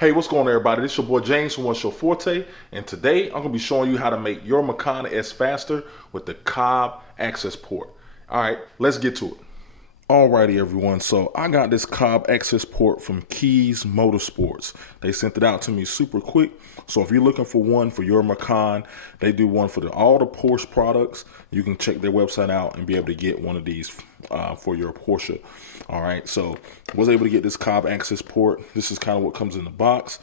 Hey, what's going on, everybody? This is your boy James from Forte, and today I'm going to be showing you how to make your Macan S faster with the Cobb access port. All right, let's get to it. Alrighty, everyone. So I got this Cobb access port from Kies Motorsports. They sent it out to me super quick. So if you're looking for one for your Macan, they do one for all the Porsche products. You can check their website out and be able to get one of these for your Porsche. All right, so I was able to get this Cobb access port. This is kind of what comes in the box.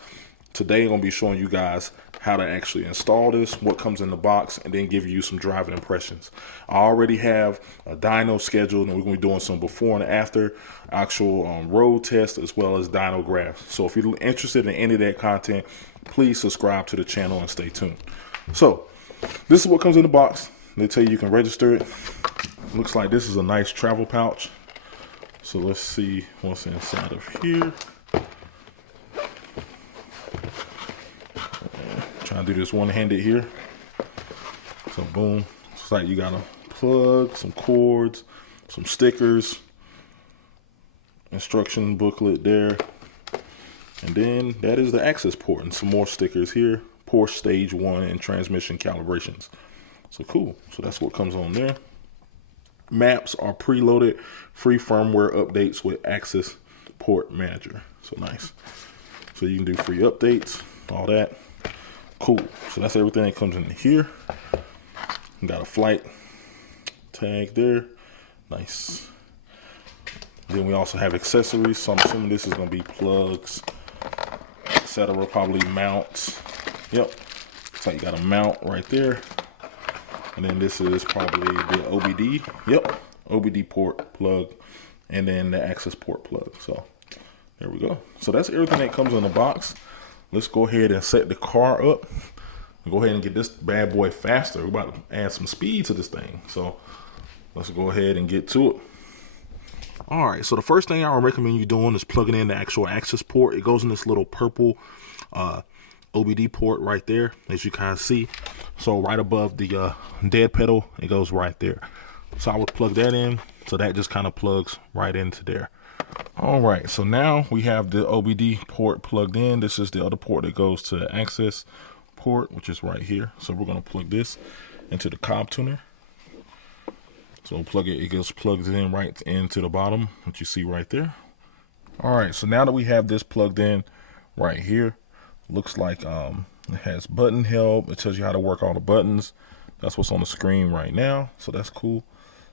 Today I'm going to be showing you guys how to actually install this, what comes in the box, and then give you some driving impressions. I already have a dyno scheduled, and we're going to be doing some before and after actual road tests as well as dyno graphs. So if you're interested in any of that content, please subscribe to the channel and stay tuned. So this is what comes in the box. They tell you can register it. Looks like this is a nice travel pouch. So let's see what's inside of here. Trying to do this one-handed here. So boom, it's like you got a plug, some cords, some stickers, instruction booklet there, and then that is the access port and some more stickers here. Porsche stage 1 and transmission calibrations. So cool. So that's what comes on there. Maps are preloaded, free firmware updates with access port manager. So nice. So you can do free updates, all that. Cool. So that's everything that comes in here. Got a flight tag there. Nice. Then we also have accessories. So I'm assuming this is going to be plugs, etc. Probably mounts. Yep. So you got a mount right there. And then this is probably the OBD. Yep. OBD port plug. And then the access port plug. So there we go. So that's everything that comes in the box. Let's go ahead and set the car up and go ahead and get this bad boy faster. We're about to add some speed to this thing. So let's go ahead and get to it. All right, so the first thing I would recommend you doing is plugging in the actual access port. It goes in this little purple OBD port right there, as you kind of see. So right above the dead pedal, it goes right there. So I would plug that in. So that just kind of plugs right into there. All right, so now we have the OBD port plugged in. This is the other port that goes to the access port, which is right here. So we're going to plug this into the Cobb tuner. So we'll plug it, it gets plugged in right into the bottom, which you see right there. All right, so now that we have this plugged in right here, looks like it has button help. It tells you how to work all the buttons. That's what's on the screen right now, so that's cool.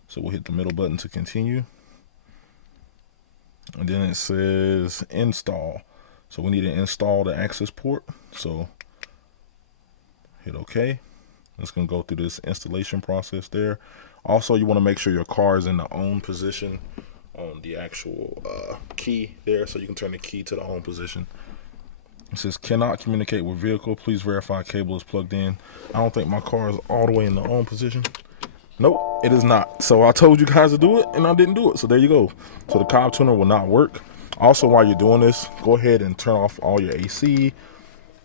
So we'll hit the middle button to continue. And then it says install. So we need to install the access port. So hit OK. It's going to go through this installation process there. Also, you want to make sure your car is in the on position on the actual key there. So you can turn the key to the on position. It says cannot communicate with vehicle. Please verify cable is plugged in. I don't think my car is all the way in the on position. Nope, it is not. So I told you guys to do it and I didn't do it. So there you go. So the Cobb tuner will not work. Also, while you're doing this, go ahead and turn off all your AC.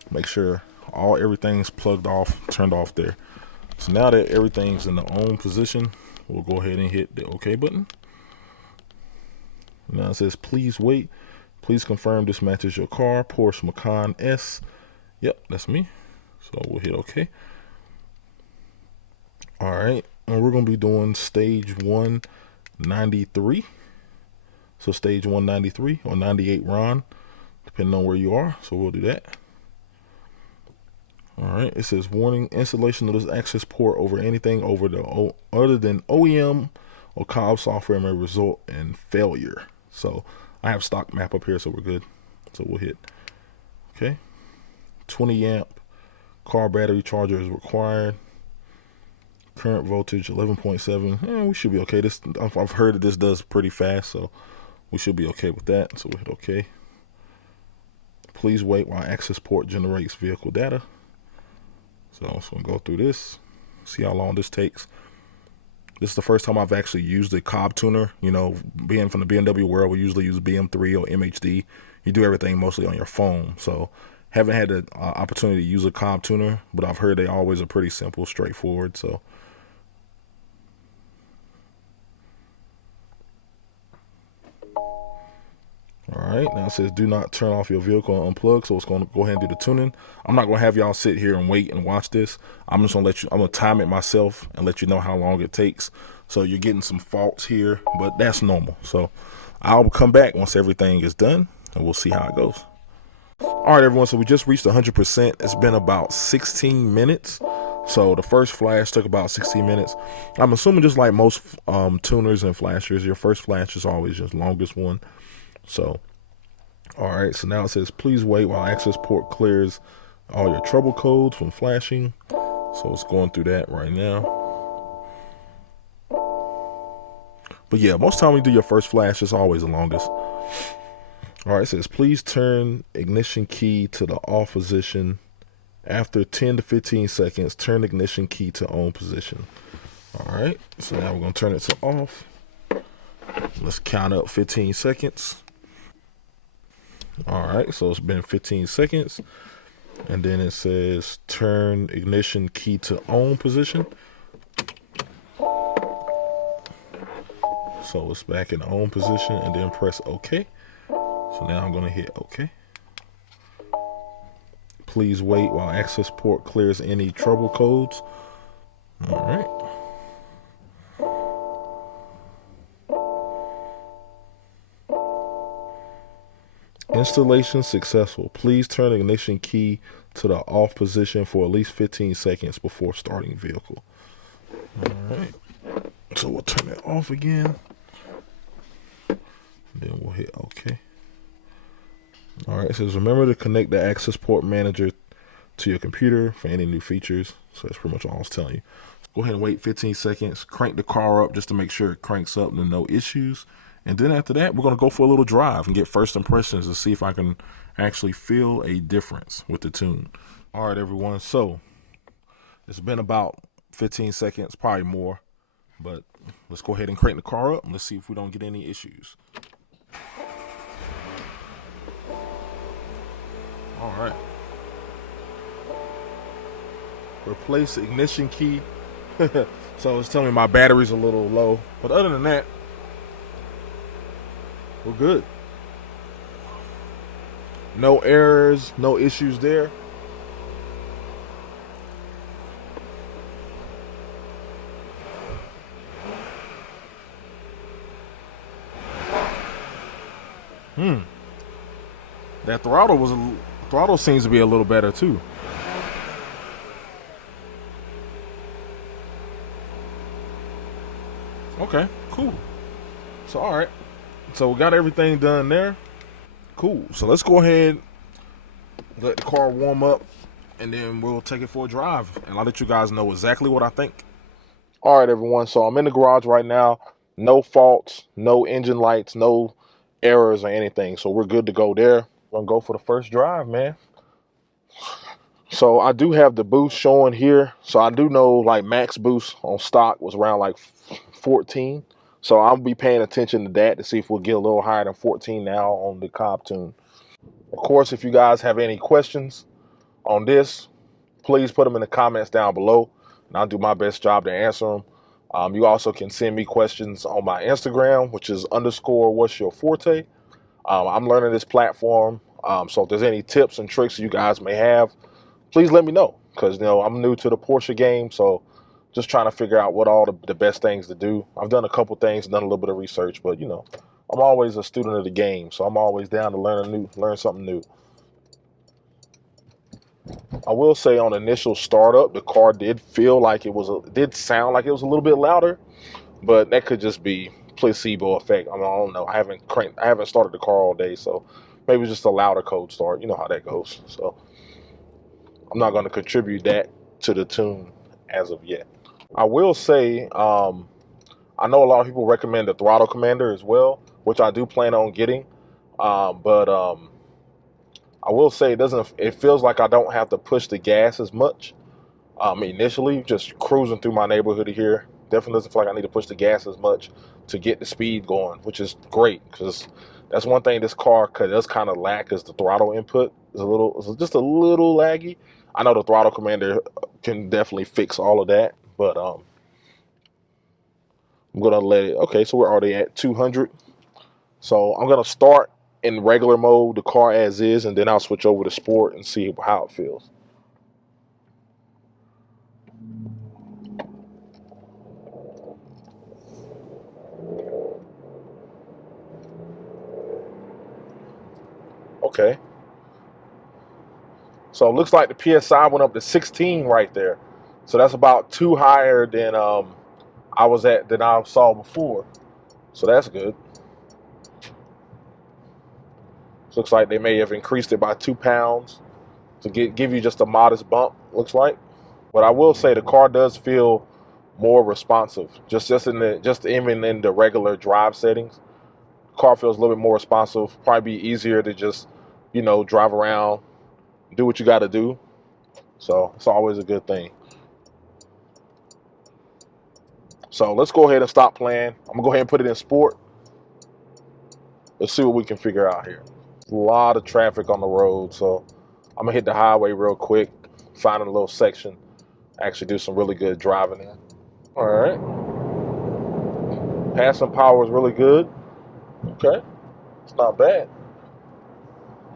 Make sure everything's plugged off, turned off there. So now that everything's in the on position, we'll go ahead and hit the OK button. Now it says please wait. Please confirm this matches your car. Porsche Macan S. Yep, that's me. So we'll hit OK. All right. And we're going to be doing stage 193. So stage 193 or 98 Ron, depending on where you are. So we'll do that. All right. It says warning, installation of this access port over anything over the other than OEM or Cobb software may result in failure. So I have stock map up here, so we're good. So we'll hit okay. 20 amp car battery charger is required. Current voltage 11.7. We should be okay. This I've heard that this does pretty fast, so we should be okay with that. So we'll hit OK. Please wait while access port generates vehicle data. So I'm just gonna go through this, see how long this takes. This is the first time I've actually used a Cobb tuner. You know, being from the BMW world, we usually use BM3 or MHD. You do everything mostly on your phone. So haven't had the opportunity to use a Cobb tuner, but I've heard they always are pretty simple, straightforward. So All right, now it says do not turn off your vehicle and unplug, so it's going to go ahead and do the tuning. I'm not going to have y'all sit here and wait and watch this. I'm just going to I'm going to time it myself and let you know how long it takes. So you're getting some faults here, but that's normal. So I'll come back once everything is done and we'll see how it goes. All right, everyone, so we just reached 100%. It's been about 16 minutes. So the first flash took about 16 minutes. I'm assuming just like most tuners and flashers, your first flash is always your longest one. So, all right, so now it says, please wait while access port clears all your trouble codes from flashing. So it's going through that right now. But yeah, most time when you do your first flash, it's always the longest. All right, it says, please turn ignition key to the off position. After 10 to 15 seconds, turn ignition key to on position. All right, so now we're going to turn it to off. Let's count up 15 seconds. All right, so it's been 15 seconds. And then it says turn ignition key to on position. So it's back in on position, and then press OK. So now I'm going to hit OK. Please wait while access port clears any trouble codes. All right. Installation successful. Please turn ignition key to the off position for at least 15 seconds before starting vehicle. All right. So we'll turn it off again. Then we'll hit OK. All right. It says remember to connect the access port manager to your computer for any new features. So that's pretty much all it's telling you. Go ahead and wait 15 seconds. Crank the car up just to make sure it cranks up and no issues. And then after that, we're going to go for a little drive and get first impressions to see if I can actually feel a difference with the tune. All right, everyone. So it's been about 15 seconds, probably more. But let's go ahead and crank the car up and let's see if we don't get any issues. All right. Replace ignition key. So it's telling me my battery's a little low. But other than that, we're good. No errors, no issues there. That throttle seems to be a little better too. Okay, cool. So all right. So we got everything done there. Cool. So let's go ahead, let the car warm up, and then we'll take it for a drive. And I'll let you guys know exactly what I think. All right, everyone. So I'm in the garage right now. No faults, no engine lights, no errors or anything. So we're good to go there. We're going to go for the first drive, man. So I do have the boost showing here. So I do know like max boost on stock was around like 14. So I'll be paying attention to that to see if we'll get a little higher than 14 now on the Cobb tune. Of course, if you guys have any questions on this, please put them in the comments down below, and I'll do my best job to answer them. You also can send me questions on my Instagram, which is _what's your forte. I'm learning this platform, so if there's any tips and tricks you guys may have, please let me know, because I'm new to the Porsche game, so just trying to figure out what all the best things to do. I've done a couple things, done a little bit of research, but I'm always a student of the game, so I'm always down to learn something new. I will say on initial startup, the car did feel like did sound like it was a little bit louder, but that could just be placebo effect. I don't know. I haven't started the car all day, so maybe it's just a louder cold start. You know how that goes. So I'm not going to contribute that to the tune as of yet. I will say, I know a lot of people recommend the throttle commander as well, which I do plan on getting. But I will say it feels like I don't have to push the gas as much. Initially, just cruising through my neighborhood here, definitely doesn't feel like I need to push the gas as much to get the speed going, which is great, because that's one thing this car does kind of lack, is the throttle input is just a little laggy. I know the throttle commander can definitely fix all of that, but I'm gonna let it. Okay, so we're already at 200. So I'm gonna start in regular mode, the car as is, and then I'll switch over to sport and see how it feels. Okay. So it looks like the PSI went up to 16 right there. So that's about 2 higher than than I saw before. So that's good. Looks like they may have increased it by 2 pounds to give you just a modest bump, looks like. But I will say the car does feel more responsive. Just even in the regular drive settings, the car feels a little bit more responsive. Probably be easier to just, drive around, do what you got to do. So it's always a good thing. So let's go ahead and stop playing. I'm gonna go ahead and put it in sport. Let's see what we can figure out here. A lot of traffic on the road, so I'm gonna hit the highway real quick, find a little section, actually do some really good driving in. All right. Passing power is really good. Okay. It's not bad.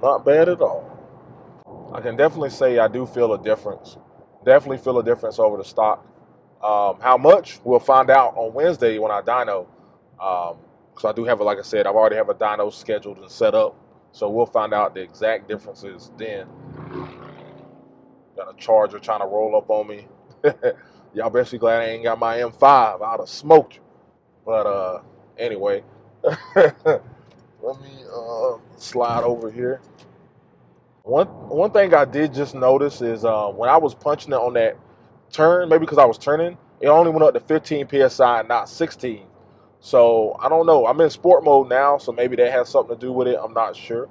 Not bad at all. I can definitely say I do feel a difference. Definitely feel a difference over the stock. How much? We'll find out on Wednesday when I dyno. Because I do have, like I said, I've already have a dyno scheduled and set up. So we'll find out the exact differences then. Got a Charger trying to roll up on me. Y'all best be glad I ain't got my M5. I'd have smoked you. But anyway, let me slide over here. One thing I did just notice is when I was punching it on that turn, maybe because I was turning, it only went up to 15 PSI and not 16. So I don't know. I'm in sport mode now, so maybe that has something to do with it. I'm not sure.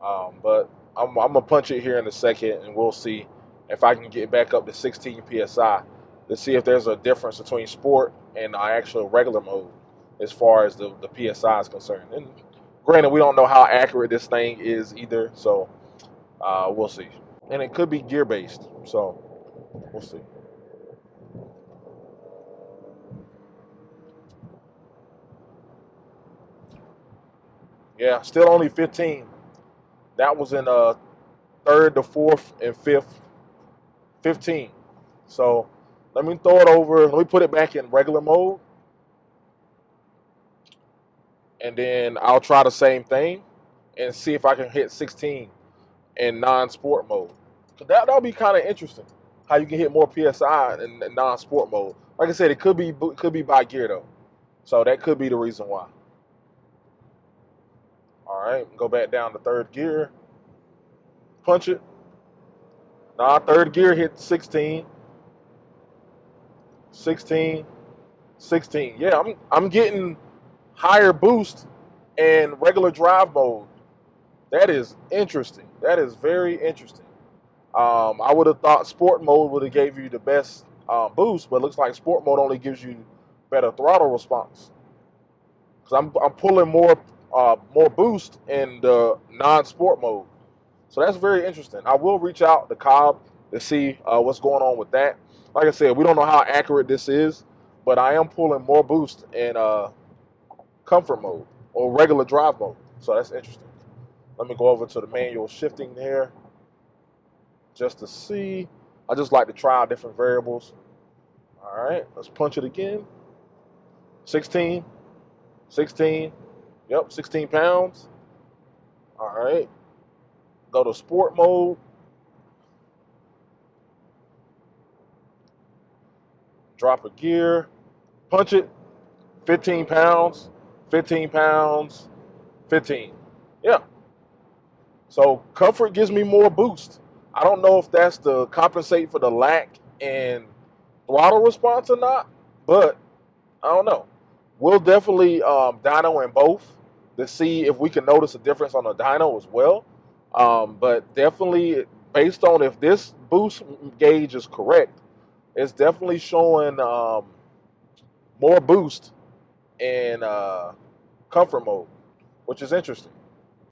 But I'm going to punch it here in a second, and we'll see if I can get back up to 16 PSI to see if there's a difference between sport and actual regular mode as far as the PSI is concerned. And granted, we don't know how accurate this thing is either, so we'll see. And it could be gear-based, so we'll see. Yeah, still only 15. That was in third, the fourth, and fifth, 15. So let me throw it over. Let me put it back in regular mode. And then I'll try the same thing and see if I can hit 16 in non-sport mode. So that'll be kind of interesting. How you can hit more PSI in non-sport mode. Like I said, it could be by gear though. So that could be the reason why. All right, go back down to third gear. Punch it. Nah, third gear hit 16. 16. 16. Yeah, I'm getting higher boost in regular drive mode. That is interesting. That is very interesting. I would have thought sport mode would have gave you the best boost, but it looks like sport mode only gives you better throttle response. Because I'm pulling more boost in the non-sport mode. So that's very interesting. I will reach out to Cobb to see what's going on with that. Like I said, we don't know how accurate this is, but I am pulling more boost in comfort mode or regular drive mode. So that's interesting. Let me go over to the manual shifting there just to see. I just like to try out different variables. All right, let's punch it again. 16. 16. Yep, 16 pounds. All right. Go to sport mode. Drop a gear. Punch it. 15 pounds. 15 pounds. 15. Yeah. So comfort gives me more boost. I don't know if that's to compensate for the lack in throttle response or not, but I don't know. We'll definitely dyno in both to see if we can notice a difference on the dyno as well. But definitely, based on if this boost gauge is correct, it's definitely showing more boost in comfort mode, which is interesting.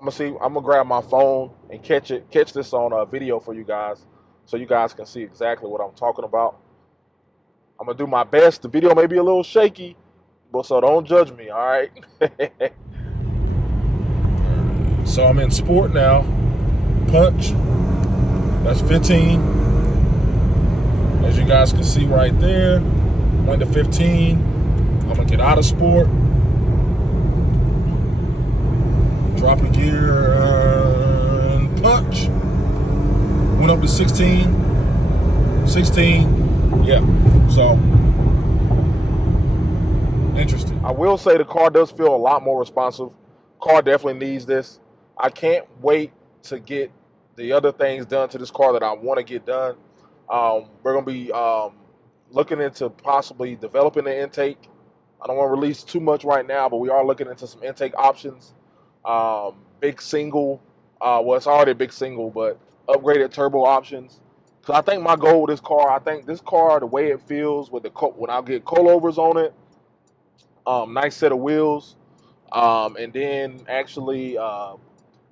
I'm gonna grab my phone and catch this on a video for you guys, so you guys can see exactly what I'm talking about. I'm gonna do my best. The video may be a little shaky, but so don't judge me, all right? So I'm in sport now. Punch. That's 15. As you guys can see right there. Went to 15. I'm gonna get out of sport. Drop a gear and punch. Went up to 16. 16. Yeah. So interesting. I will say the car does feel a lot more responsive. Car definitely needs this. I can't wait to get the other things done to this car that I want to get done. We're going to be looking into possibly developing the intake. I don't want to release too much right now, but we are looking into some intake options. Big single. Well, it's already a big single, but upgraded turbo options. So I think my goal with this car, the way it feels with when I get coilovers on it, nice set of wheels, and then actually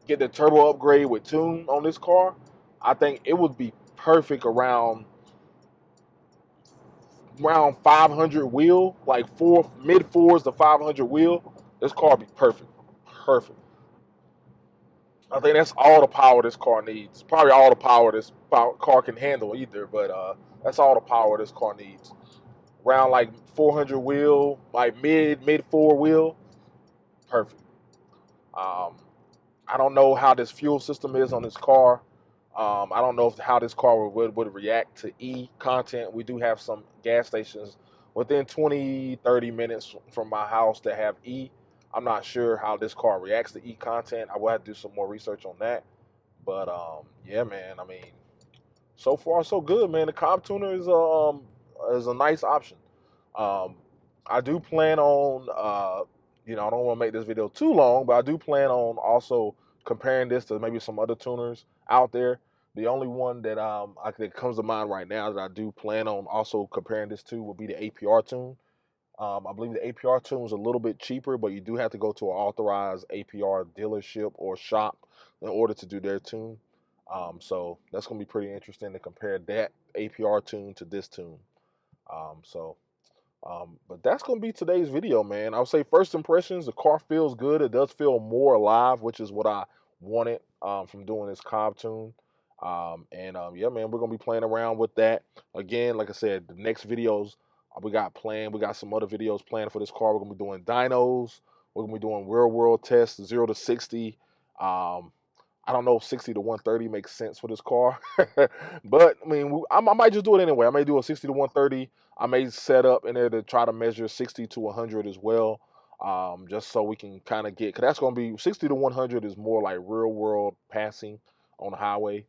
get the turbo upgrade with tune on this car, I think it would be perfect around 500 wheel, like mid fours to 500 wheel. This car would be perfect. I think that's all the power this car needs. Probably all the power this car can handle either, but that's all the power this car needs. Around like 400 wheel, like mid four wheel, perfect. I don't know how this fuel system is on this car. I don't know how this car would react to E content. We do have some gas stations within 20-30 minutes from my house that have E. I'm not sure how this car reacts to E content. I will have to do some more research on that. But yeah, man. I mean, so far so good, man. The Cobb tuner is a nice option. I do plan on, I don't want to make this video too long, but I do plan on also comparing this to maybe some other tuners out there. The only one that that comes to mind right now that I do plan on also comparing this to would be the APR tune. I believe the APR tune is a little bit cheaper, but you do have to go to an authorized APR dealership or shop in order to do their tune. So that's going to be pretty interesting to compare that APR tune to this tune. But that's going to be today's video, man. I would say first impressions, the car feels good. It does feel more alive, which is what I wanted from doing this Cobb tune. Yeah, man, we're going to be playing around with that. Again, like I said, the next videos we got planned. We got some other videos planned for this car. We're going to be doing dynos. We're going to be doing real world tests, 0 to 60. I don't know if 60 to 130 makes sense for this car. But, I mean, I might just do it anyway. I may do a 60 to 130. I may set up in there to try to measure 60 to 100 as well, just so we can kind of get, because that's going to be 60 to 100 is more like real world passing on the highway.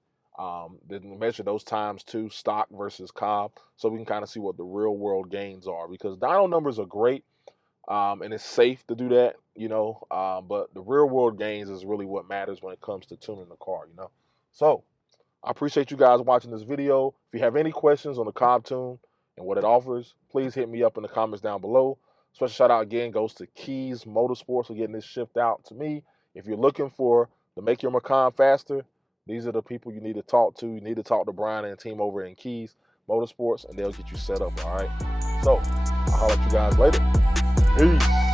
Then measure those times too, stock versus Cobb, so we can kind of see what the real world gains are, because dyno numbers are great, and it's safe to do that, but the real world gains is really what matters when it comes to tuning the car, So I appreciate you guys watching this video. If you have any questions on the Cobb tune and what it offers, please hit me up in the comments down below. Special shout out again goes to Kies Motorsports for getting this shipped out to me. If you're looking to make your Macan faster, these are the people you need to talk to. You need to talk to Brian and the team over in Kies Motorsports, and they'll get you set up, all right? So I'll holler at you guys later. Peace.